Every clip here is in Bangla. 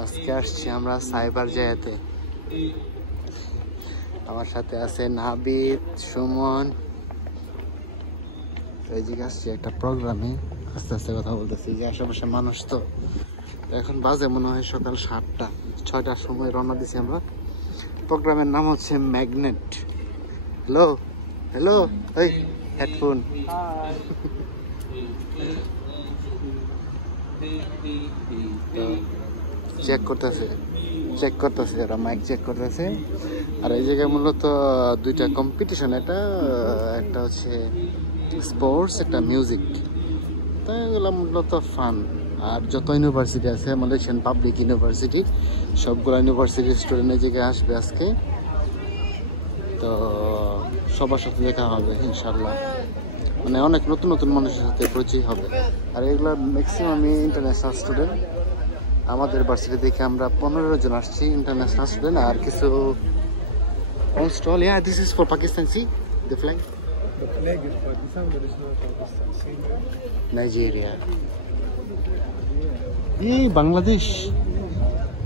আজকে আসছি আমরা সাইবার জায়াতে। আমার সাথে আছে নাবিদ, সুমন। এই যে আসছি একটা প্রোগ্রামে, আস্তে আস্তে কথা বলতেছি যে আশেপাশে মানুষ তো। এখন বাজে মনে হয় সকাল 7টা, 6টার সময় রওনা দিছি আমরা। প্রোগ্রামের নাম হচ্ছে ম্যাগনেট। হ্যালো হ্যালো, এই হেডফোন। চেক করতেছে ওরা, মাইক চেক করতেছে। আর এই জায়গায় মূলত দুইটা কম্পিটিশন, একটা হচ্ছে স্পোর্টস, একটা মিউজিক। তো এগুলো মূলত ফান। আর যত ইউনিভার্সিটি আছে মালয়েশিয়ান পাবলিক ইউনিভার্সিটি, সবগুলো ইউনিভার্সিটির স্টুডেন্ট এই জায়গায় আসবে আজকে। তো সবার সাথে দেখা হবে ইনশাল্লাহ, মানে অনেক নতুন নতুন মানুষের সাথে পরিচয় হবে। আর এগুলো ম্যাক্সিমামই ইন্টারন্যাশনাল স্টুডেন্ট। আমাদের ভার্সিটি থেকে আমরা 15 জন আসছি ইন্টারন্যাশনাল স্টুডেন্ট। আর কিছু on stall. Yeah, this is for Pakistan. See the flag? The flag is Pakistan, but it's not Pakistan. See? Nigeria. Hey, Bangladesh.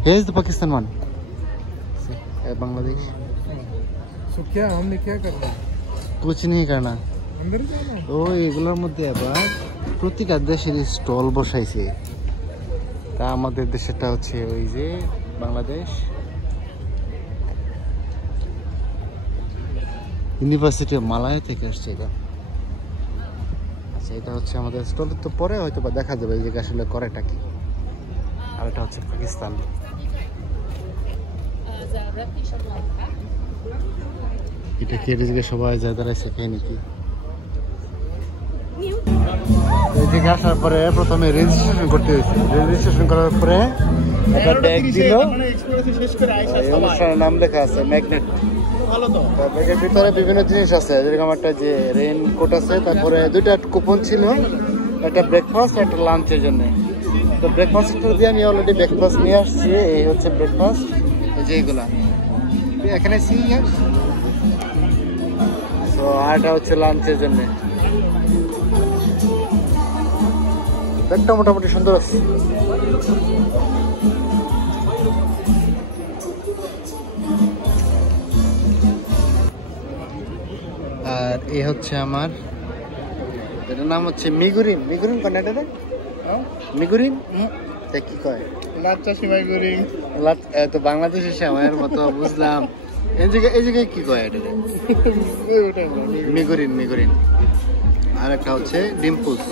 Here's the Pakistan one. See, Bangladesh. So क्या हमने क्या करना है? कुछ नहीं करना। अंदर जाना है? ও এগুলোর মধ্যে আবার প্রতিটা দেশের স্টল বসাইছে। তা আমাদের দেশেরটা হচ্ছে ওই যে বাংলাদেশ ইউনিভার্সিটি অফ মালয় থেকে আসছে এটা। আচ্ছা, এটা হচ্ছে আমাদের স্টল। তো পরে হয়তো বা দেখা যাবে এই জায়গায় আসলে করেটা কি। আর এটা হচ্ছে পাকিস্তান। এটা কি, এই জায়গায় সবাই যা দাঁড়াইছে কাহিনী কি। এই জায়গায় আসার পরে প্রথমে রেজিস্ট্রেশন করতে হয়েছে। রেজিস্ট্রেশন করার পরে একটা ট্যাগ দিল, এই অনুষ্ঠানের নাম লেখা আছে ম্যাগনেট। ব্যাগের ভিতরে বিভিন্ন জিনিস আছে, যেরকম একটা যে রেইনকোট আছে, তারপরে দুইটা কুপন ছিল, একটা ব্রেকফাস্ট, একটা লাঞ্চের জন্য। তো ব্রেকফাস্টটা দিয়ে আমি অলরেডি ব্রেকফাস্ট নিয়ে আসছি। এই হচ্ছে ব্রেকফাস্ট, এই যে এইগুলা এখানে সি। তো আর এটা হচ্ছে লাঞ্চের জন্য। ব্যাগটা মোটামুটি সুন্দর আছে। আর এ হচ্ছে আমার, এটার নাম হচ্ছে মিগুরিন। মিগুরিন কন্যাটা মিগুরিন কি কয়, लाचा सिमाई गुरिंग। তো বাংলাদেশের শ্যামাইয়ের মতো বুঝলাম। এই জায়গায় কি কয় এটা? মিগুরিন। আর একটা হচ্ছে ডিম্পুস।